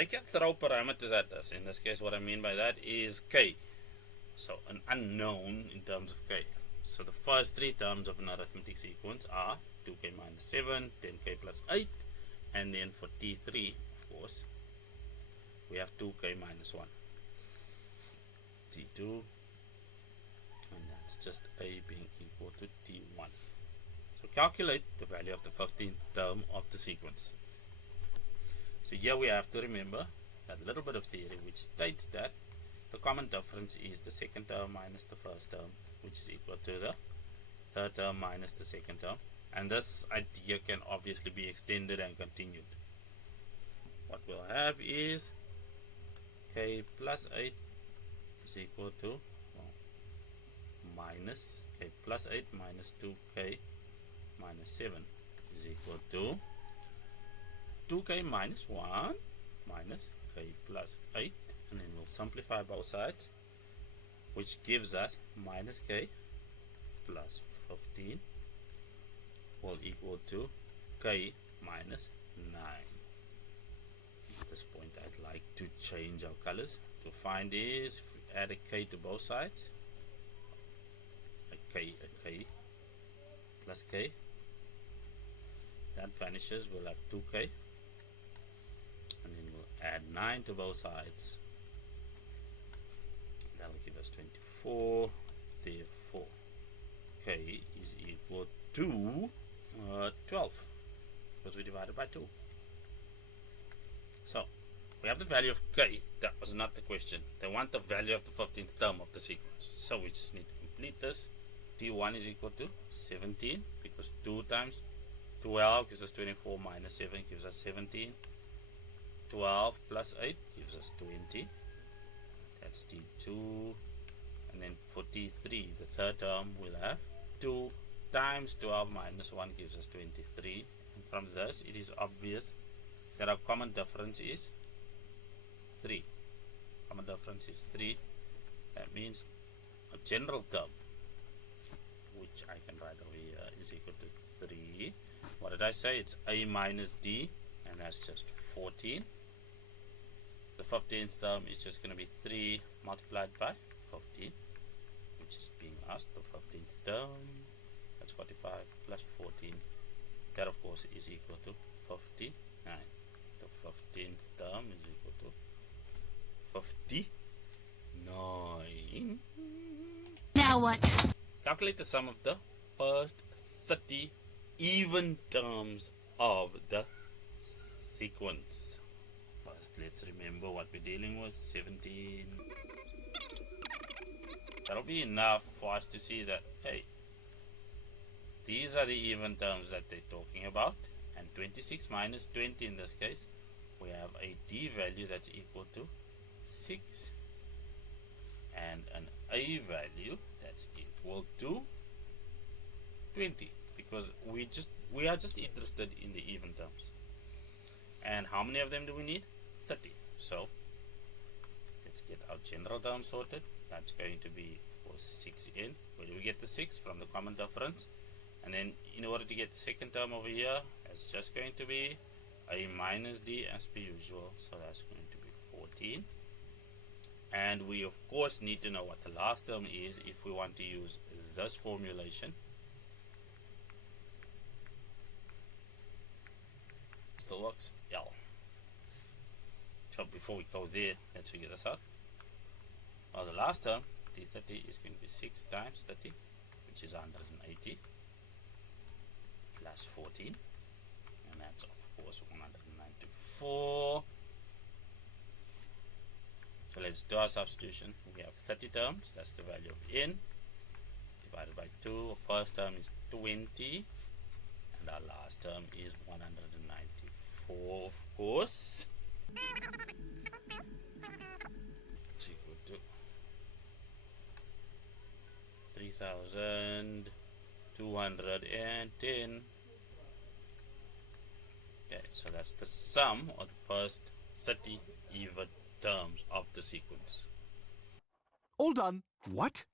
they can throw parameters at us. In this case, what I mean by that is k. So an unknown in terms of k. So the first three terms of an arithmetic sequence are 2k minus 7, 10k plus 8, and then for t3, of course, we have 2k minus 1, t2, and that's just a being equal to t1. So calculate the value of the 15th term of the sequence. So here we have to remember that little bit of theory which states that the common difference is the second term minus the first term, which is equal to the third term minus the second term. And this idea can obviously be extended and continued. What we'll have is k plus 8 is equal to minus k plus 8 minus 2k minus 7 is equal to 2k minus 1 minus k plus 8, and then we'll simplify both sides, which gives us minus k plus 15 will equal to k minus 9. At this point, I'd like to change our colors. To find is, if we add a k to both sides, a k plus k, that vanishes. We'll have 2k, and then we'll add 9 to both sides. That will give us 24. Therefore, k is equal to 12, because we divided by 2. So we have the value of k. That was not the question. They want the value of the 15th term of the sequence. So we just need to complete this. t1 is equal to 17, because 2 times 12 gives us 24, minus 7 gives us 17. 12 plus 8 gives us 20. That's t2. And then for t3, the third term, we'll have 2 times 12 minus 1 gives us 23. And from this, it is obvious that our common difference is 3. Common difference is 3. That means a general term, which I can write over here, is equal to 3. What did I say? It's a minus d, and that's just 14. The 15th term is just going to be 3 multiplied by 15, which is being asked, the 15th term. That's 45 plus 14. That, of course, is equal to 59. The 15th term is equal to 59. Now what? Calculate the sum of the first 30 even terms of the sequence. First, let's remember what we're dealing with. 17. That'll be enough for us to see that, hey, these are the even terms that they're talking about. And 26 minus 20 in this case, we have a d value that's equal to 6 and an a value that's equal to 20, because we are just interested in the even terms. And how many of them do we need? 30. So let's get our general term sorted. That's going to be for 6n. Where do we get the 6? From the common difference. And then in order to get the second term over here, it's just going to be a minus d as per usual. So that's going to be 14. And we of course need to know what the last term is if we want to use this formulation. Still works. L. So before we go there, let's figure this out. Well, the last term, t30, is going to be 6 times 30, which is 180, plus 14, and that's of course 194. So let's do our substitution. We have 30 terms, that's the value of n, divided by 2. First term is 20, and our last term is 194, of course. It's equal to 3,210. Okay, so that's the sum of the first 30 even terms of the sequence. All done. What?